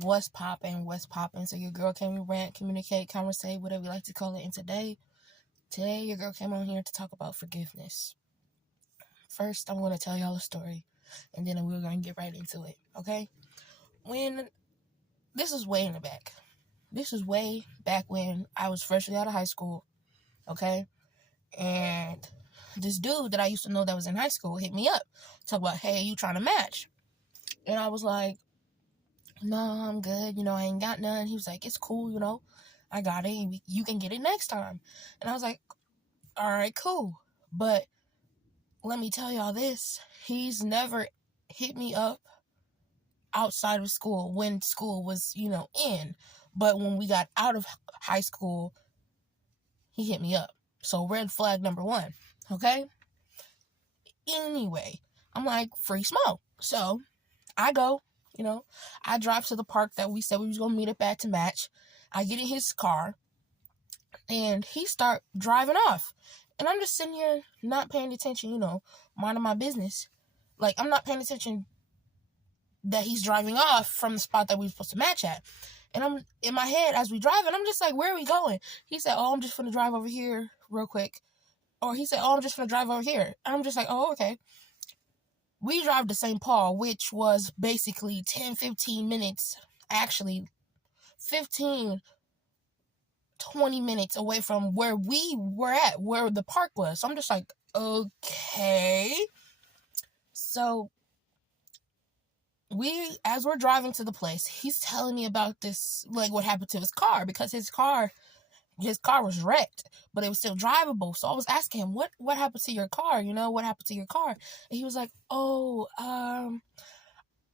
What's poppin'? What's poppin'? So your girl came to rant, communicate, conversate, whatever you like to call it. And today your girl came on here to talk about forgiveness. First, I'm going to tell y'all a story, and then we're going to get right into it, okay? This is way in the back. This is way back when I was freshly out of high school, okay? And this dude that I used to know that was in high school hit me up, talk about, hey, you trying to match? And I was like, no, I'm good. I ain't got none. He was like, it's cool, I got it. You can get it next time. And I was like, all right, cool. But let me tell y'all this. He's never hit me up outside of school when school was, in. But when we got out of high school, he hit me up. So red flag number 1, okay? Anyway, I'm like, free smoke. So I go. I drive to the park that we said we was going to meet up at to match. I get in his car, and he start driving off. And I'm just sitting here not paying attention, minding my business. Like, I'm not paying attention that he's driving off from the spot that we were supposed to match at. And I'm in my head as we drive, and I'm just like, where are we going? He said, oh, I'm just going to drive over here real quick. Or he said, oh, I'm just going to drive over here. And I'm just like, oh, okay. We drive to St. Paul, which was basically 10, 15 minutes, actually 15, 20 minutes away from where we were at, where the park was. So I'm just like, okay. So as we're driving to the place, he's telling me about this, like what happened to his car, because his car was wrecked, but it was still drivable. So I was asking him, what happened to your car? What happened to your car? And he was like,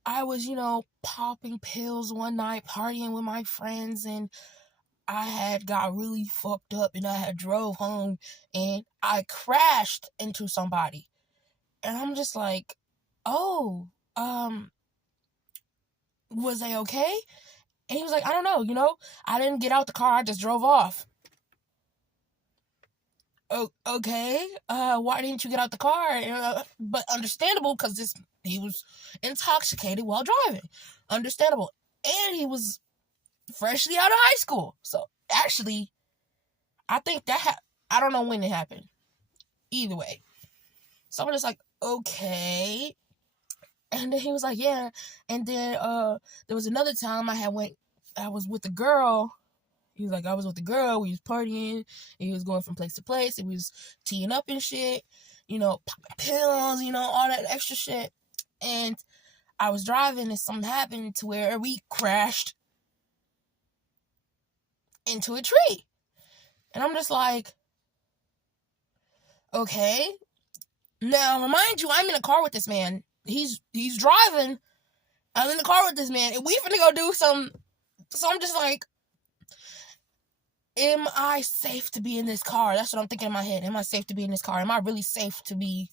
I was, popping pills one night, partying with my friends, and I had got really fucked up, and I had drove home, and I crashed into somebody. And I'm just like, was they okay? And he was like, I don't know, I didn't get out the car, I just drove off. Okay, why didn't you get out the car? But understandable, because he was intoxicated while driving. Understandable. And he was freshly out of high school. So, actually, I think I don't know when it happened. Either way. So, I'm just like, okay. And then he was like, yeah. And then, there was another time I was with a girl. He was like, I was with the girl, we was partying, and he was going from place to place, and we was teeing up and shit, popping pills, all that extra shit. And I was driving, and something happened to where we crashed into a tree. And I'm just like, okay. Now, remind you, I'm in a car with this man. He's driving. I'm in the car with this man, and we finna go do some. So I'm just like, am I safe to be in this car? That's what I'm thinking in my head. Am I safe to be in this car? Am I really safe to be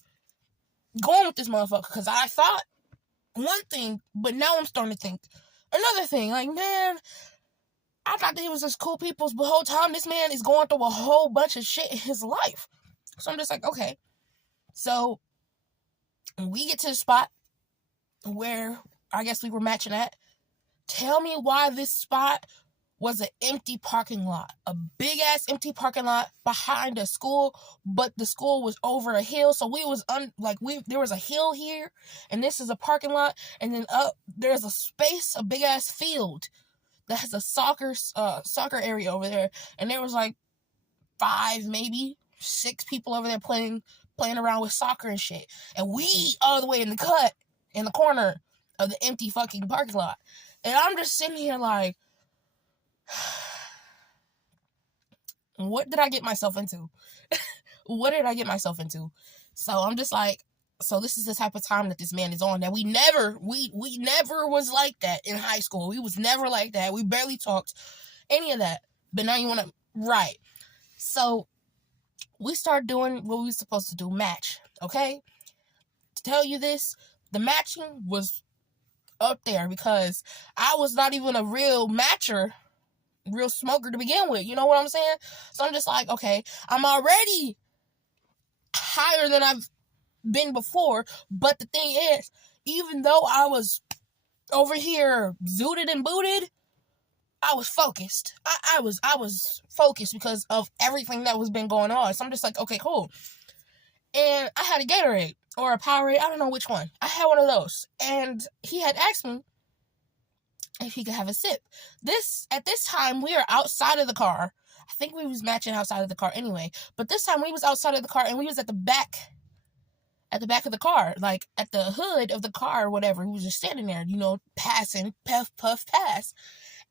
going with this motherfucker? Because I thought one thing, but now I'm starting to think another thing. Like, man, I thought that he was just cool peoples, but the whole time this man is going through a whole bunch of shit in his life. So I'm just like, okay. So we get to the spot where I guess we were matching at. Tell me why this spot was an empty parking lot. A big-ass empty parking lot behind a school, but the school was over a hill, so we was there was a hill here, and this is a parking lot, and then up there's a space, a big-ass field that has a soccer area over there, and there was like 5, maybe 6 people over there playing around with soccer and shit, and we all the way in the corner of the empty fucking parking lot. And I'm just sitting here like, what did I get myself into? What did I get myself into? So I'm just like, so this is the type of time that this man is on, that we never was like that in high school. We was never like that. We barely talked any of that. But now you want to, right. So we start doing what we were supposed to do, match, okay? To tell you this, the matching was up there because I was not even a real matcher, real smoker to begin with. You know what I'm saying? So I'm just like, okay, I'm already higher than I've been before. But the thing is, even though I was over here zooted and booted, I was focused. I was focused because of everything that was been going on. So I'm just like, okay, cool. And I had a Gatorade or a Powerade. I don't know which one. I had one of those. And he had asked me if he could have a sip. At this time, we are outside of the car. I think we was matching outside of the car anyway. But this time we was outside of the car and we was at the back of the car, like at the hood of the car or whatever. We was just standing there, passing, puff, puff, pass.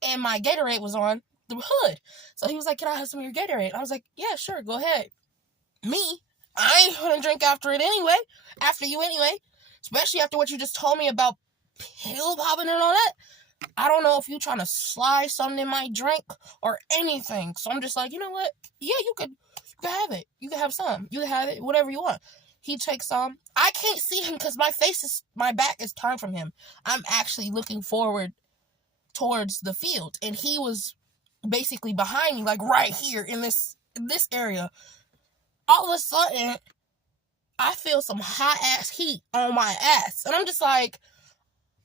And my Gatorade was on the hood. So he was like, can I have some of your Gatorade? I was like, yeah, sure, go ahead. Me, I ain't gonna drink after you anyway. Especially after what you just told me about pill popping and all that. I don't know if you trying to slide something in my drink or anything. So I'm just like, you know what? Yeah, you could have it. You can have some. You can have it, whatever you want. He takes some. I can't see him because my back is turned from him. I'm actually looking forward towards the field. And he was basically behind me, like right here in this area. All of a sudden, I feel some hot ass heat on my ass. And I'm just like,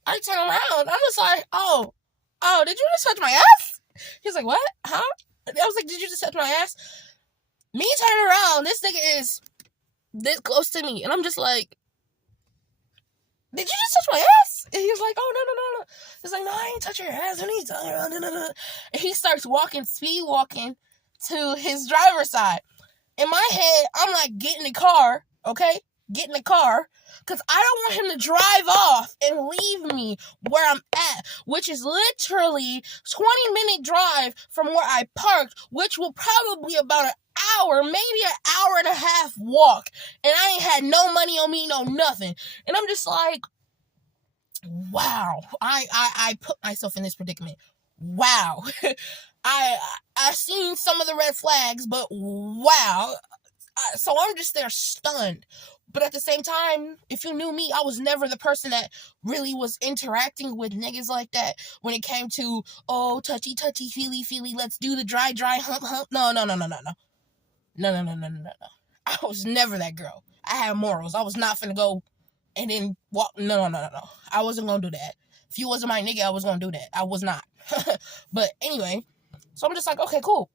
I turn around. I'm just like, oh, did you just touch my ass? He's like, what? Huh? I was like, did you just touch my ass? Me turn around. This nigga is this close to me. And I'm just like, did you just touch my ass? And he's like, oh, no. He's like, no, I ain't touch your ass. And he's turning around. And he starts speed walking to his driver's side. In my head, I'm like, get in the car, okay? Get in the car. Because I don't want him to drive off and leave me where I'm at, which is literally 20-minute drive from where I parked, which will probably be about an hour, maybe an hour and a half walk. And I ain't had no money on me, no nothing. And I'm just like, wow. I put myself in this predicament. Wow. I seen some of the red flags, but wow. So I'm just there stunned. But at the same time, if you knew me, I was never the person that really was interacting with niggas like that when it came to, oh, touchy, feely, let's do the dry, hump. No. No. I was never that girl. I had morals. I was not finna go and then walk. No. I wasn't gonna do that. If you wasn't my nigga, I was gonna do that. I was not. But anyway, so I'm just like, okay, cool.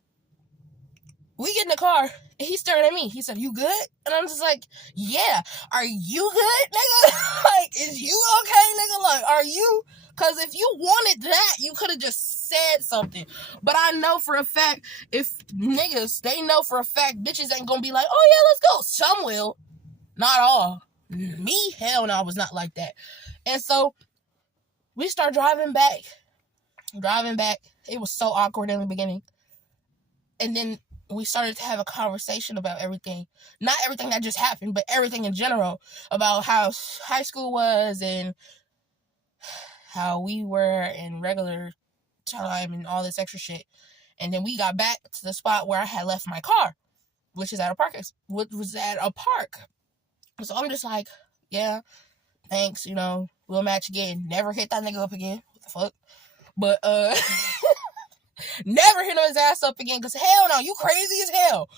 We get in the car, and he's staring at me. He said, you good? And I'm just like, yeah. Are you good, nigga? Like, is you okay, nigga? Like, are you? Because if you wanted that, you could have just said something. But I know for a fact, if niggas, they know for a fact, bitches ain't going to be like, oh, yeah, let's go. Some will. Not all. Me, hell no, I was not like that. And so, we start driving back. It was so awkward in the beginning. And then we started to have a conversation about everything. Not everything that just happened, but everything in general. About how high school was and how we were in regular time and all this extra shit. And then we got back to the spot where I had left my car, which was at a park. So I'm just like, yeah, thanks, we'll match again. Never hit that nigga up again. What the fuck? But, never hit his ass up again, because hell no, you crazy as hell.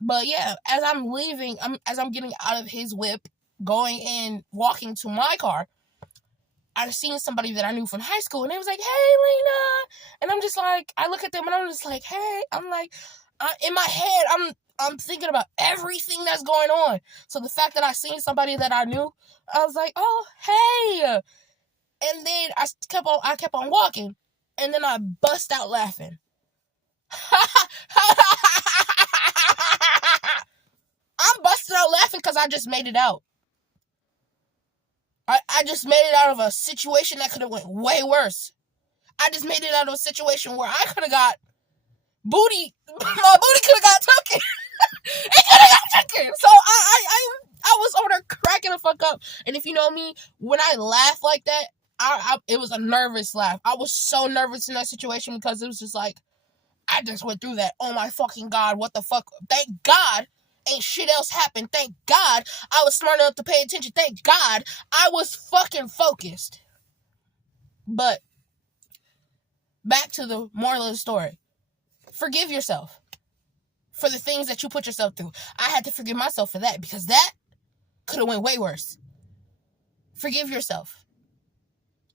But yeah, as I'm leaving, as I'm getting out of his whip, going in, walking to my car, I seen somebody that I knew from high school, and they was like, hey, Lena. And I'm just like, I look at them, and I'm just like, hey. I'm like, in my head, I'm thinking about everything that's going on. So the fact that I seen somebody that I knew, I was like, oh, hey. And then I kept on walking. And then I bust out laughing. I'm busting out laughing because I just made it out. I just made it out of a situation that could have went way worse. I just made it out of a situation where I could have got booty. My booty could have got taken. It could have got taken. So I was over there cracking the fuck up. And if you know me, when I laugh like that, it was a nervous laugh. I was so nervous in that situation because it was just like, I just went through that. Oh my fucking God, what the fuck? Thank God ain't shit else happened. Thank God I was smart enough to pay attention. Thank God I was fucking focused. But back to the moral of the story. Forgive yourself for the things that you put yourself through. I had to forgive myself for that because that could have went way worse. Forgive yourself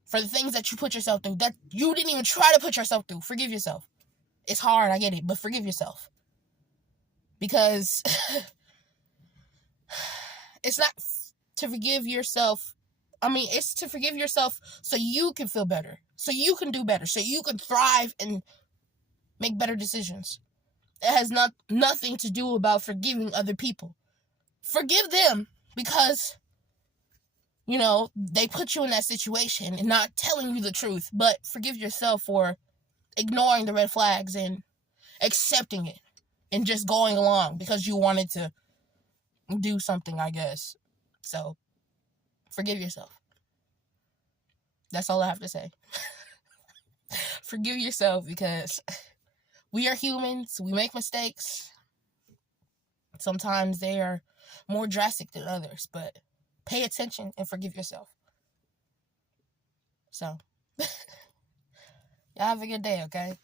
For the things that you put yourself through, that you didn't even try to put yourself through. Forgive yourself. It's hard, I get it, but forgive yourself. Because it's not to forgive yourself. It's to forgive yourself so you can feel better, so you can do better, so you can thrive and make better decisions. It has nothing to do about forgiving other people. Forgive them because, they put you in that situation and not telling you the truth, but forgive yourself for ignoring the red flags and accepting it and just going along because you wanted to do something, I guess. So, forgive yourself. That's all I have to say. Forgive yourself because we are humans. We make mistakes. Sometimes they are more drastic than others, but pay attention and forgive yourself. So, y'all have a good day, okay?